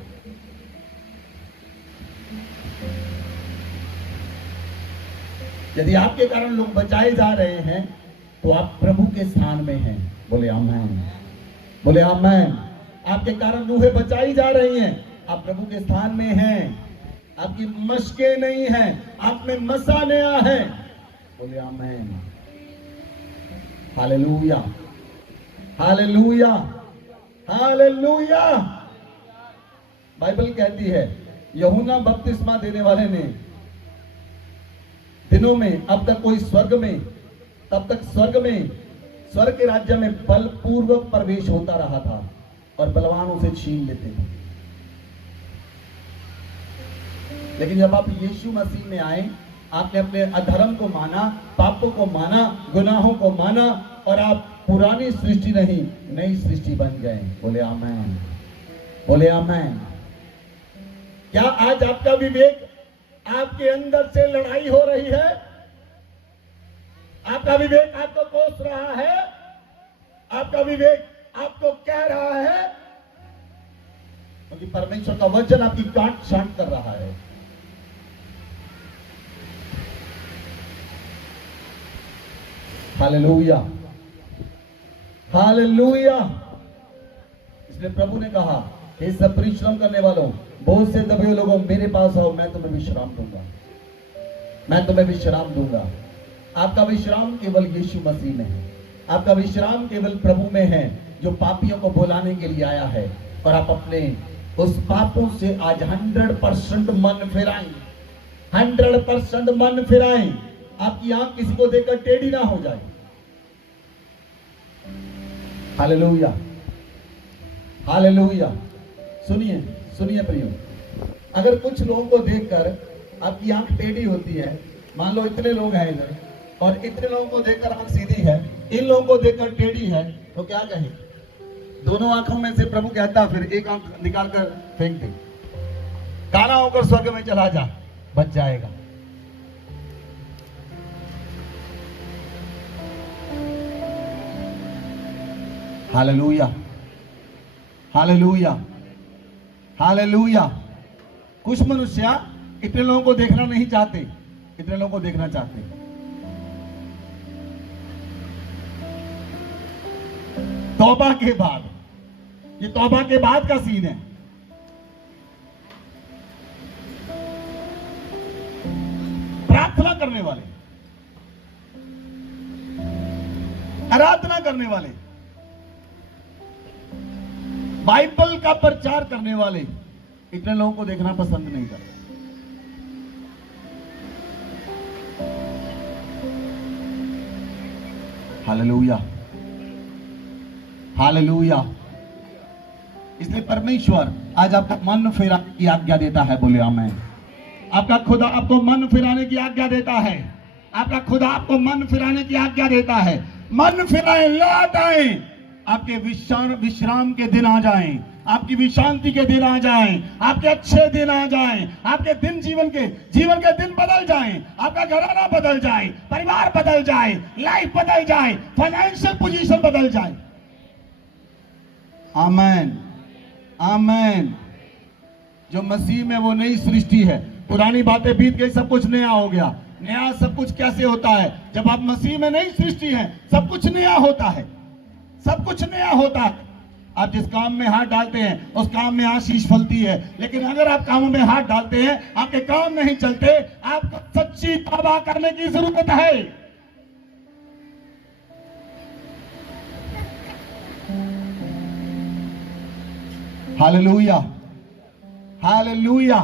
यदि आपके कारण लोग बचाए जा रहे हैं, तो आप प्रभु के स्थान में हैं। बोले आमेन, बोले आमेन। आपके कारण रूहें बचाई जा रही हैं, आप प्रभु के स्थान में हैं। आपकी मशकें नहीं हैं, आप में मसा नया है। बोले आमेन, हालेलुया, हालेलुया, हालेलुया। बाइबल कहती है यूहन्ना बपतिस्मा देने वाले ने दिनों में अब तक कोई स्वर्ग में, तब तक स्वर्ग के राज्य में बलपूर्वक प्रवेश होता रहा था और बलवान उसे छीन लेते थे। लेकिन जब आप यीशु मसीह में आए, आपने अपने अधर्म को माना, पापों को माना, गुनाहों को माना और आप पुरानी सृष्टि नहीं नई सृष्टि बन गए। बोले आमेन, बोले आमेन। क्या आज आपका विवेक, आपके अंदर से लड़ाई हो रही है? आपका विवेक आपको कोस रहा है? आपका विवेक आपको कह रहा है? क्योंकि परमेश्वर का वचन आपकी काट छांट कर रहा है। Hallelujah, hallelujah. इसलिए प्रभु ने कहा, हे सब परिश्रम करने वालों, बोझ से दबे हुए लोगों, मेरे पास आओ, मैं तुम्हें विश्राम दूंगा, मैं तुम्हें विश्राम दूंगा। आपका विश्राम केवल यीशु मसीह में है। आपका विश्राम केवल प्रभु में है, जो पापियों को बुलाने के लिए आया है। और आप अपने उस पापों से आज 100% मन फिराएं, 100% मन फिराएं। आपकी आंख किसी को देखकर टेढ़ी ना हो जाए। Hallelujah, hallelujah. सुनिए, सुनिए प्रियो, अगर कुछ लोगों को देखकर आपकी आंख टेढ़ी होती है, मान लो इतने लोग हैं इधर और इतने लोगों को देखकर आंख सीधी है, इन लोगों को देखकर टेढ़ी है, तो क्या कहें? दोनों आंखों में से प्रभु कहता फिर एक आंख निकाल कर फेंक दे, काना होकर स्वर्ग में चला जा, बच जाएगा। Hallelujah, hallelujah, hallelujah. कुछ मनुष्य इतने लोगों को देखना नहीं चाहते, इतने लोगों को देखना चाहते। तौबा के बाद, ये तौबा के बाद का सीन है। प्रार्थना करने वाले, आराधना करने वाले, बाइबल का प्रचार करने वाले इतने लोगों को देखना पसंद नहीं करते। Hallelujah, hallelujah. इसलिए परमेश्वर आज आपको मन फिराने की आज्ञा देता है। बोले आमेन। आपका खुदा आपको मन फिराने की आज्ञा देता है। आपका खुदा आपको मन फिराने की आज्ञा देता है। मन फिराएं, लौट आए, आपके विश्राम के दिन आ जाएं, आपकी विश्रांति के दिन आ जाएं, आपके अच्छे दिन आ जाएं, आपके दिन जीवन के दिन बदल जाएं, आपका घराना बदल जाए, परिवार बदल जाए, लाइफ बदल जाए, फाइनेंशियल पोजीशन बदल जाए। आमेन, आमेन। जो मसीह में वो नई सृष्टि है। पुरानी बातें बीत गई, सब कुछ नया हो गया। नया सब कुछ कैसे होता है? जब आप मसीह में नई सृष्टि है, सब कुछ नया होता है, सब कुछ नया होता है। आप जिस काम में हाथ डालते हैं उस काम में आशीष फलती है। लेकिन अगर आप कामों में हाथ डालते हैं, आपके काम नहीं चलते, आपको सच्ची तौबा करने की जरूरत है। Hallelujah, hallelujah.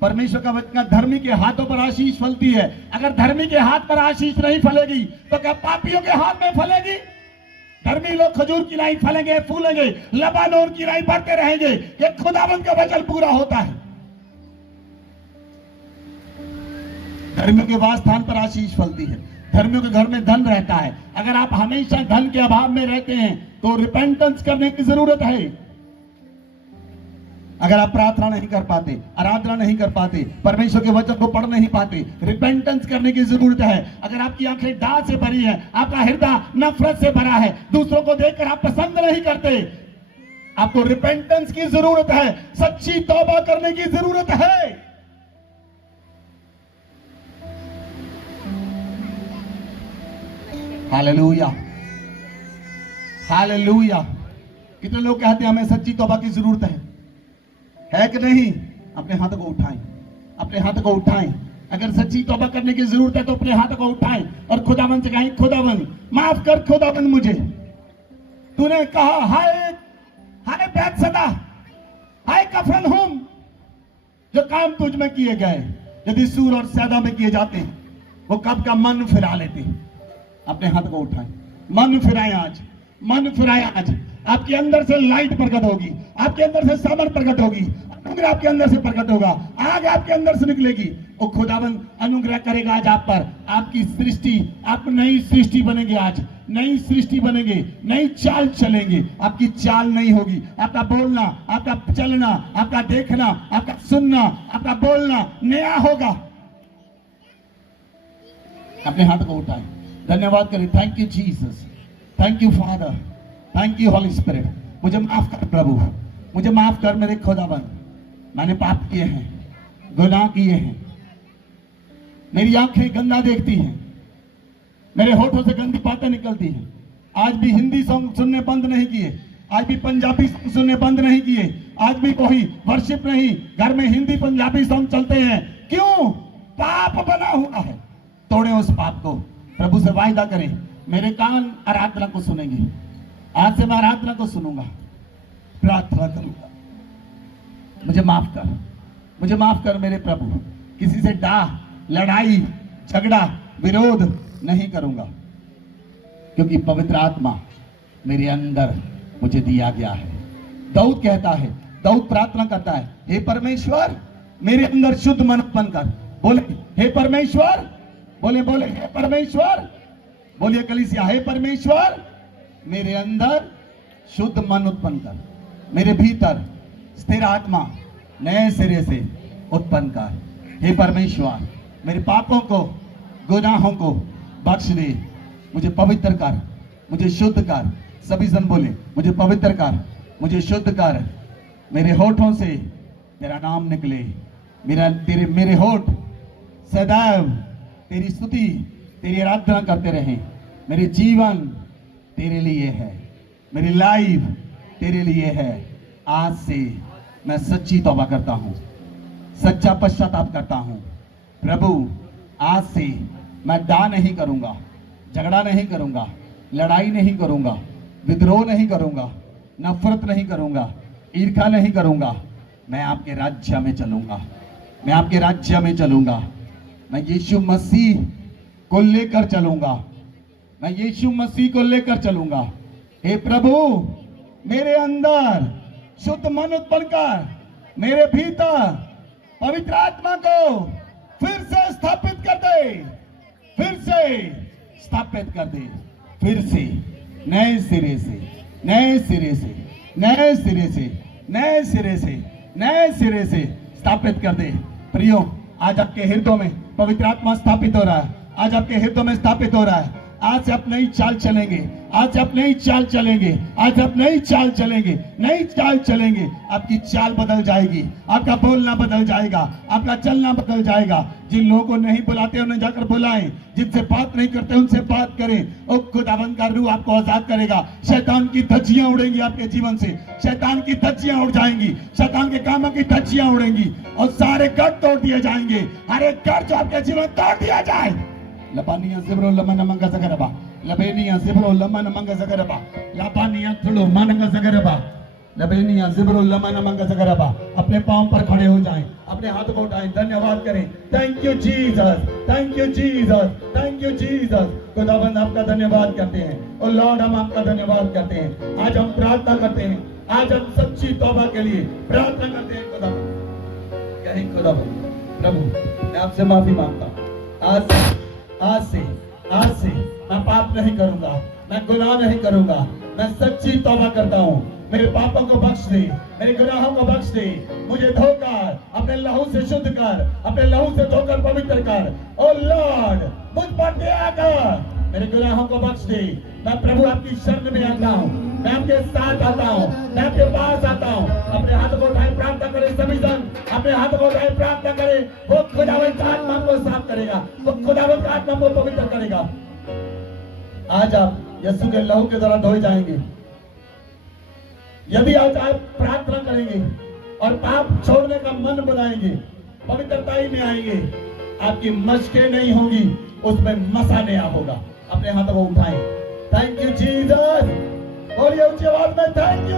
परमेश्वर का वचन, धर्मी के हाथों पर आशीष फलती है। अगर धर्मी के हाथ पर आशीष नहीं फलेगी तो क्या पापियों के हाथ में फलेगी? धर्मी लोग खजूर की राई फलेंगे, फूलेंगे, लबानोन की राई बढ़ते रहेंगे। ये खुदावंद का वचन पूरा होता है। धर्मियों के वासस्थान पर आशीष फलती है। धर्मियों के घर में धन रहता है। अगर आप हमेशा धन के अभाव में रहते हैं तो रिपेंटेंस करने की जरूरत है। अगर आप प्रार्थना नहीं कर पाते, आराधना नहीं कर पाते, परमेश्वर के वचन को पढ़ नहीं पाते, रिपेंटेंस करने की जरूरत है। अगर आपकी आंखें दाग से भरी है, आपका हृदय नफरत से भरा है, दूसरों को देखकर आप पसंद नहीं करते, आपको रिपेंटेंस की जरूरत है, सच्ची तौबा करने की जरूरत है। Hallelujah, hallelujah. कितने लोग कहते हैं हमें सच्ची तौबा की जरूरत है कि नहीं? अपने हाथ को उठाएं, अपने हाथ को उठाएं। अगर सच्ची तौबा करने की जरूरत है तो अपने हाथ को उठाएं और खुदावन से कहें, खुदावन माफ कर, खुदावन मुझे। तूने कहा हाय हाय बैतसदा, हाय कफरनहूम, जो काम तुझ में किए गए यदि सूर और सैदा में किए जाते वो कब का मन फिरा लेते। अपने हाथ को उठाएं, मन फिराएं आज, मन फिराएं आज। आपके अंदर से लाइट प्रकट होगी, आपके अंदर से सामर्थ प्रकट होगी, अनुग्रह आपके अंदर से प्रकट होगा, आग आपके अंदर से निकलेगी। और खुदावन अनुग्रह करेगा आज आप पर। आपकी सृष्टि, आप नई सृष्टि बनेंगे आज, नई सृष्टि बनेंगे, नई चाल चलेंगे। आपकी चाल नहीं होगी, आपका बोलना, आपका चलना, आपका देखना, आपका सुनना, आपका बोलना नया होगा। अपने हाथ को उठाएं, धन्यवाद करें। Thank you Jesus, thank you father, thank you Holi spirit. मुझे माफ कर प्रभु, मुझे माफ कर मेरे खुदावन। मैंने पाप किए हैं, गुनाह किए हैं, मेरी आंखें गंदा देखती हैं, मेरे होठों से गंदी बातें निकलती हैं। आज भी हिंदी सॉन्ग सुनने बंद नहीं किए, आज भी पंजाबी सॉन्ग सुनने बंद नहीं किए, आज भी कोई वर्शिप नहीं, घर में हिंदी पंजाबी सॉन्ग चलते हैं। क्यों? पाप बना हुआ है। तोड़े उस पाप को, प्रभु से वायदा करें, मेरे कान आराधना को सुनेंगे। आज से मैं आराधना को सुनूंगा, प्रार्थना करूंगा। मुझे माफ कर, मुझे माफ कर मेरे प्रभु। किसी से डाह, लड़ाई, झगड़ा, विरोध नहीं करूंगा, क्योंकि पवित्र आत्मा मेरे अंदर मुझे दिया गया है। दाऊद कहता है, दाऊद प्रार्थना करता है, हे परमेश्वर मेरे अंदर शुद्ध मन उत्पन्न कर। बोले हे परमेश्वर, बोले बोले हे परमेश्वर, बोलिए कलीसिया, हे परमेश्वर मेरे अंदर शुद्ध मन उत्पन्न कर, मेरे भीतर स्थिर आत्मा नए सिरे से उत्पन्न कर। हे परमेश्वर मेरे पापों को, गुनाहों को बख्श दे, मुझे पवित्र कर, मुझे शुद्ध कर। सभी जन बोले, मुझे पवित्र कर, मुझे शुद्ध कर। मेरे होठों से तेरा नाम निकले, मेरे होठ सदैव तेरी स्तुति, तेरी आराधना करते रहें। मेरे जीवन तेरे लिए है, मेरी लाइफ तेरे लिए है। आज से मैं सच्ची तौबा करता हूं, सच्चा पश्चाताप करता हूं। प्रभु आज से मैं डा नहीं करूंगा, झगड़ा नहीं करूंगा, लड़ाई नहीं करूंगा, विद्रोह नहीं करूंगा, नफरत नहीं करूंगा, ईर्ष्या नहीं करूंगा। मैं आपके राज्य में चलूंगा, मैं आपके राज्य में चलूंगा। मैं यीशु मसीह को लेकर चलूंगा, मैं यीशु मसीह को लेकर चलूंगा। हे प्रभु मेरे अंदर शुद्ध मन उत्पन्न कर, मेरे भीतर पवित्र आत्मा को फिर से स्थापित कर दे, फिर से स्थापित कर दे, फिर से नए सिरे से, नए सिरे से, नए सिरे से, नए सिरे से, नए सिरे से स्थापित कर दे। प्रियो आज आपके हृदय में पवित्र आत्मा स्थापित हो रहा है, आज आपके हृदय में स्थापित हो रहा है। आज से आप नई चाल चलेंगे, आज से आप नई चाल चलेंगे, आज आप नई चाल चलेंगे, नई चाल चलेंगे। आपकी चाल बदल जाएगी, आपका बोलना बदल जाएगा, आपका चलना बदल जाएगा। जिन लोगों को नहीं बुलाते उन्हें जाकर बुलाएं, जिनसे बात नहीं करते उनसे बात करें। और खुदावंद का रूह आपको आजाद करेगा। शैतान की धज्जियां उड़ेंगी आपके जीवन से, शैतान की धज्जियां उड़ जाएंगी, शैतान के कामों की धज्जियां उड़ेंगी और सारे गढ़ तोड़ दिए जाएंगे। हर एक गढ़ जो आपके जीवन तोड़ दिया जाए। लबानिया जिब्रो लमन मंगा जगरबा, लबेनिया जिब्रो लमन मंगा जगरबा, लबानिया थुलो मनंगा जगरबा, लबेनिया जिब्रो लमन मंगा जगरबा। अपने पांव पर खड़े हो जाएं, अपने हाथ को उठाएं, धन्यवाद करें। Thank you Jesus, thank you Jesus, thank you Jesus. खुदावंद आपका धन्यवाद करते हैं और लॉर्ड हम आपका धन्यवाद करते हैं। आज हम प्रार्थना करते हैं, आज हम सच्ची तौबा के लिए प्रार्थना करते हैं। खुदावंद कहें, खुदावंद प्रभु मैं आपसे माफी मांगता हूं। आज से मैं पाप नहीं करूंगा, मैं गुनाह नहीं करूंगा, मैं सच्ची तौबा करता हूँ। मेरे पापों को बख्श दे, मेरे गुनाहों को बख्श दे, मुझे धोकर अपने लहू से शुद्ध कर, अपने लहू से धोकर पवित्र कर। ओ लॉर्ड मुझ पर दया कर, मेरे गुनाहों को बख्श दे। मैं प्रभु आपकी शरण में आता हूँ, मैं आपके साथ आता हूँ, मैं आपके पास आता हूँ। अपने हाथ को उठाए प्रार्थना करें सभी जन, अपने हाथ को उठाए प्रार्थना करें। वो खुदावंद का आत्मा को साफ करेगा, वो खुदावंद का आत्मा को पवित्र करेगा। आज आप यीशु के लहू के द्वारा धोए जाएंगे। यदि आज आप प्रार्थना करेंगे और पाप छोड़ने का मन बनाएंगे, पवित्रताई में आएंगे, आपकी मशकें नहीं होगी, उसमें मसा नया होगा। अपने हाथों को उठाएं। Thank you Jesus. बोलिए ऊंची आवाज में थैंक यू